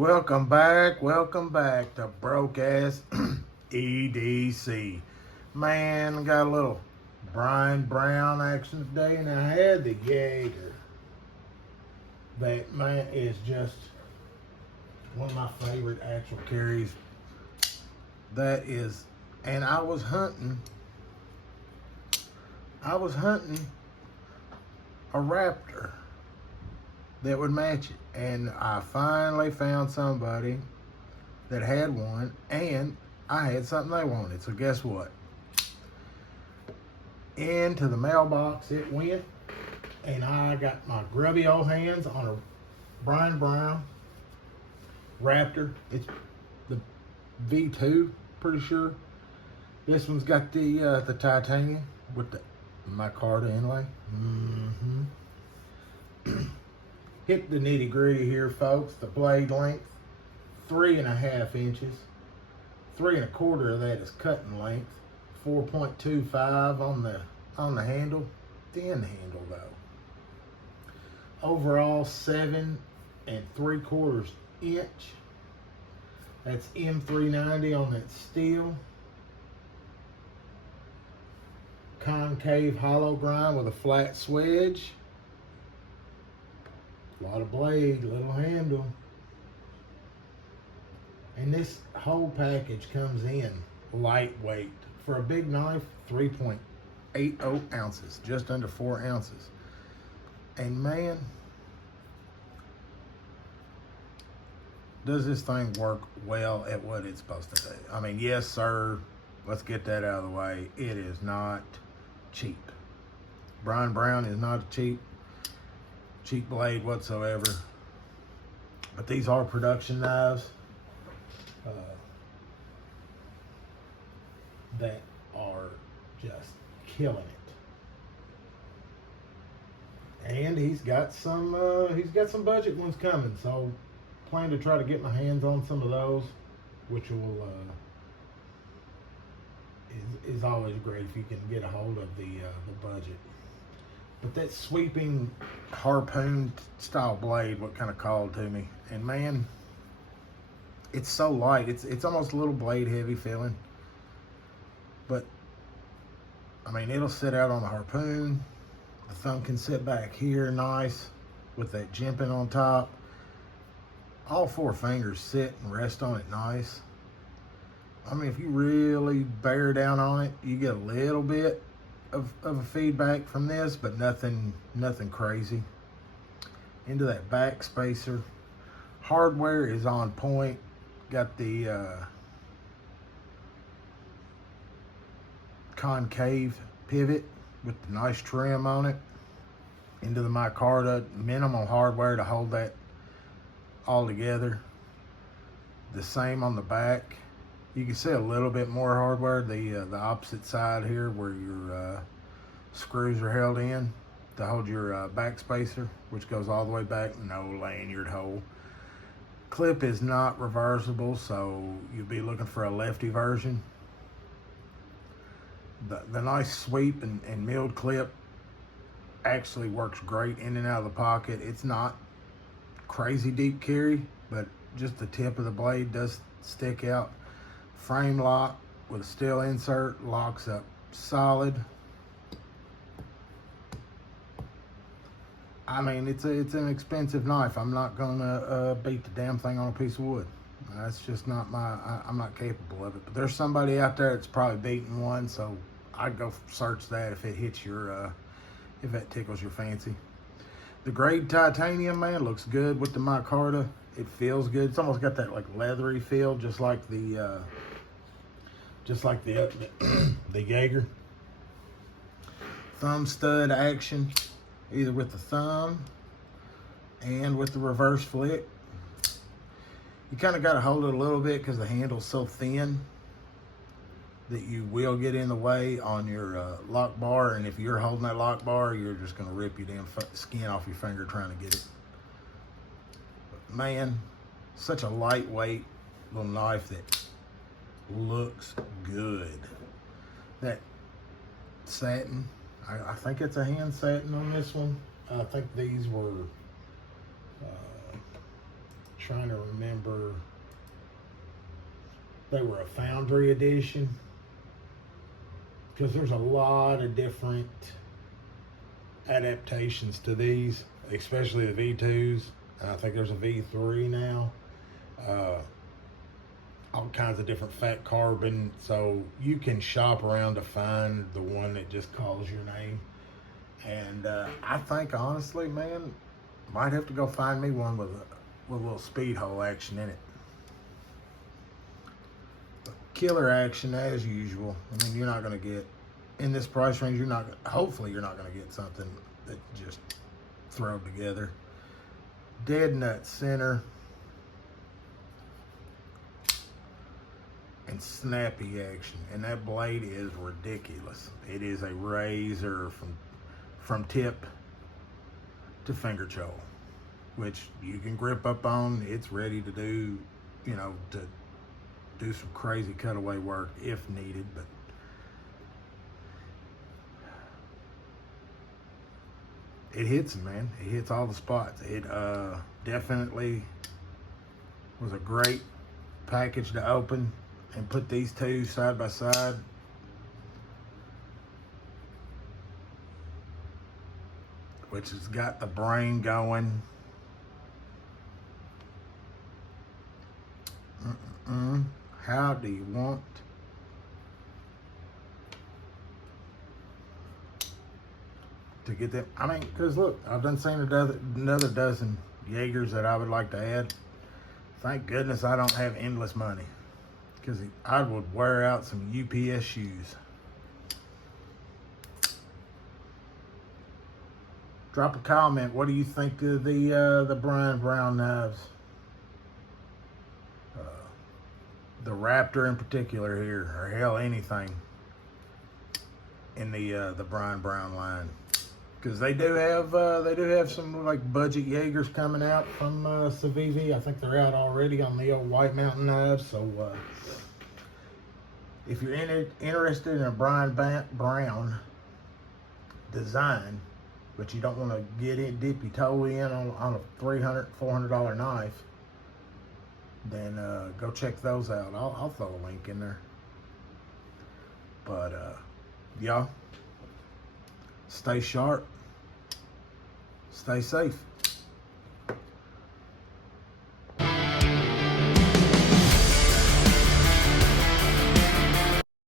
Welcome back to broke ass EDC. Man, got a little Brian Brown action today, and I had the Jaeger. That man is just one of my favorite actual carries. That is, and I was hunting a Raptor that would match it, and I finally found somebody that had one, and I had something they wanted. So guess what? Into the mailbox it went, and I got my grubby old hands on a Brian Brown Raptor. It's the V2, pretty sure. This one's got the titanium with the micarta inlay. Hit the nitty gritty here, folks. The blade length, 3.5 inches. 3 1/4 of that is cutting length. 4.25 on the handle. Thin handle though. Overall 7 3/4 inch. That's M390 on that steel. Concave hollow grind with a flat swedge. A lot of blade, little handle. And this whole package comes in lightweight. For a big knife, 3.80 ounces, just under 4 ounces. And man, does this thing work well at what it's supposed to do. I mean, yes, sir, let's get that out of the way. It is not cheap. Brian Brown is not a cheap blade whatsoever. But these are production knives that are just killing it. And he's got some budget ones coming, so plan to try to get my hands on some of those, which will is always great if you can get a hold of the budget. But that sweeping harpoon style blade, what kind of called to me, and man, it's so light. It's almost a little blade heavy feeling, but I mean, it'll sit out on the harpoon. The thumb can sit back here nice with that jimping on top. All 4 fingers sit and rest on it nice. I mean, if you really bear down on it, you get a little bit of a feedback from this, but nothing crazy. Into that back spacer. Hardware is on point. Got the concave pivot with the nice trim on it. Into the micarta, minimal hardware to hold that all together. The same on the back. You can see a little bit more hardware, the opposite side here where your screws are held in to hold your back spacer, which goes all the way back, no lanyard hole. Clip is not reversible, so you'll be looking for a lefty version. The nice sweep and milled clip actually works great in and out of the pocket. It's not crazy deep carry, but just the tip of the blade does stick out. Frame lock with a steel insert, locks up solid. I mean, it's an expensive knife. I'm not gonna beat the damn thing on a piece of wood. That's just not I'm not capable of it. But there's somebody out there that's probably beating one, so I'd go search that if it hits your, if that tickles your fancy. The grade titanium, man, looks good with the micarta. It feels good. It's almost got that like leathery feel, just like the the Jaeger. Thumb stud action, either with the thumb and with the reverse flick. You kind of got to hold it a little bit because the handle's so thin that you will get in the way on your lock bar, and if you're holding that lock bar, you're just going to rip your damn skin off your finger trying to get it. But man, such a lightweight little knife that looks good. That satin, I think it's a hand satin on this one. I think these were trying to remember. They were a foundry edition, because there's a lot of different adaptations to these, especially the V2s. I think there's a V3 now. All kinds of different fat carbon, so you can shop around to find the one that just calls your name. And I think, honestly, man, might have to go find me one with a little speed hole action in it. Killer action as usual. I mean, you're not going to get, in this price range, hopefully you're not going to get something that just thrown together. Dead nut center. And snappy action. And that blade is ridiculous. It is a razor from tip to finger choil, which you can grip up on. It's ready to do, you know, to do some crazy cutaway work if needed. But it hits them, man. It hits all the spots. It definitely was a great package to open and put these two side by side. Which has got the brain going. How do you want to get them? I mean, because look, I've done seen another dozen Jaegers that I would like to add. Thank goodness I don't have endless money, because I would wear out some UPS shoes. Drop a comment. What do you think of the Brian Brown knives? The Raptor in particular here, or hell, anything in the Brian Brown line, because they do have some like budget Jaegers coming out from Civivi. I think they're out already on the old White Mountain knives. So if you're interested in a Brian Brown design, but you don't want to dip your toe in on a $300, $400 knife, then go check those out. I'll throw a link in there. But y'all, stay sharp, stay safe.